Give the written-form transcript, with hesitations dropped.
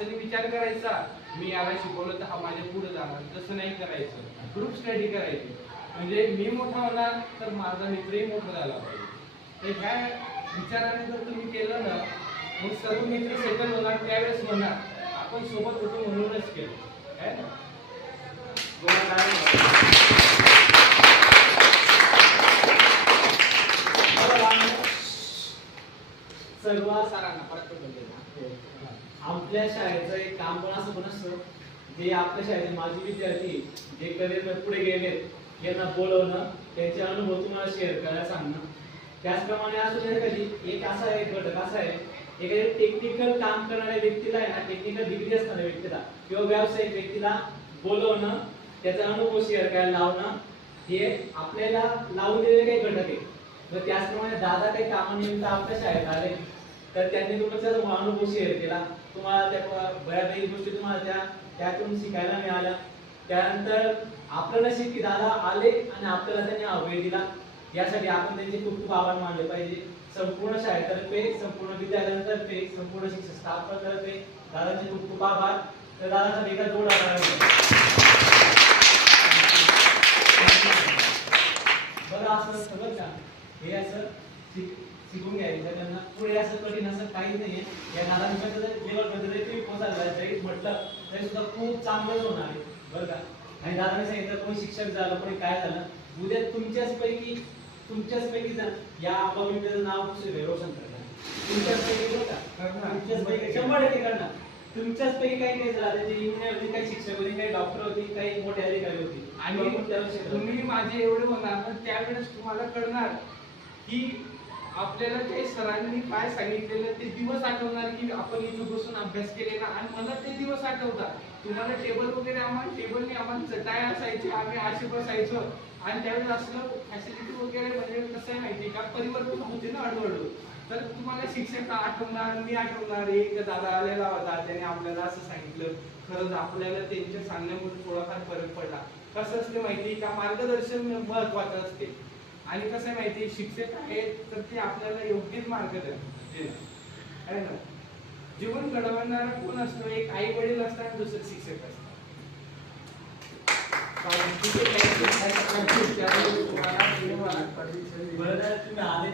असं नाही विचार करायचा मी याला शिकवलं तर हा माझ्या पुढे जाणार, तसं नाही करायचं. ग्रुप स्टडी करायची, म्हणजे मी मोठा होणार तर माझा मित्रही मोठा झाला पाहिजे. तर ह्या विचाराने जर तुम्ही केलं ना, मग सर्व मित्र सेटल होणार. त्यावेळेस म्हणणार आपण सोबत होतो म्हणूनच केलं आहे ना. सर्व सरांना आपल्या शाळेचं एक काम पण असं पण असतं, जे आपल्या शाळेचे माजी विद्यार्थी जे करिअर पुढे गेलेत यांना बोलवणं, त्यांचे अनुभव तुम्हाला शेअर करायला सांगणं. त्याचप्रमाणे असं कधी एक असा एक घटक असा आहे, एखाद्या टेक्निकल काम करणाऱ्या व्यक्तीला आहे ना, टेक्निकल डिग्री असणाऱ्या व्यक्तीला किंवा व्यावसायिक व्यक्तीला बोलवणं, त्याचा अनुभव शेअर करायला लावणं, हे आपल्याला लावून दिलेले काही घटक आहे. तर त्याचप्रमाणे दादा काही कामानिमित्त आपल्या शाळेत आले तर त्यांनी तुमचा अनुभव शेअर केला, तुम्हाला त्या बऱ्यापैकी गोष्टी तुम्हाला त्यातून शिकायला मिळाल्या. त्यानंतर आपलं नशीब की दादा आले आणि आपल्याला त्यांनी वेळ दिला, यासाठी आपण त्यांचे खूप खूप आभार मानले पाहिजे. संपूर्ण शाळेतर्फे, संपूर्ण विद्यार्थ्यांतर्फे, संपूर्ण शिक्षक स्टाफतर्फे दादाचे खूप खूप आभार. तर दादासाठी एका जोरदार बरं असं सगळं का हे असं शिकून घ्यायचं त्यांना, पुढे असं कठीण असं काही नाहीये. या दादांच्या लेवलमध्ये जरी तुम्ही पोहोचायला जरी म्हटलं तरी सुद्धा खूप चांगलंच होणार आहे बरं का. आणि दादाने सांगितलं कोणी शिक्षक झालं कोणी काय झालं, उद्या तुमच्याचपैकी जर या अभावितेचं नाव रोशन करणार, तुमच्याचपैकी बरं का, तुमच्याचपैकी 100% करणार. तुमच्याचपैकी काही झालं, त्याचे इंजिनियर काही शिक्षक होते, काही डॉक्टर होते, काही मोठे अधिकारी होते. आणि तुम्ही माझे एवढे होणार तर त्यावेळेस तुम्हाला कळणार की आपल्याला काही सरांनी काय सांगितलेलं ते दिवस आठवणार, की आपण इथे बसून अभ्यास केलेला. आणि मला ते दिवस आठवतात. तुम्हाला टेबल वगैरे आम्हाला टेबलने आम्हाला चटाई असायची, आम्ही असे बसायचो. आणि त्यावेळेस असलं फॅसिलिटी वगैरे म्हणजे कसं आहे माहिती का, परिवर्तन होते ना हळूहळू. तर तुम्हाला शिक्षक आठवणार, मी आठवणार, एक दादा आलेला होता त्याने आपल्याला असं सांगितलं. खरंच आपल्याला त्यांच्या सांगण्यामुळे थोडाफार फरक पडला. कसं असते माहिती का, मार्गदर्शन महत्वाचं असते. आणि कसं माहिती शिक्षक आहेत तर ते आपल्याला योग्यच मार्गदर्शन आहे ना. जीवन घडवणारा कोण असतो, एक आई वडील असतात आणि दुसरे शिक्षक असतात. तुम्हाला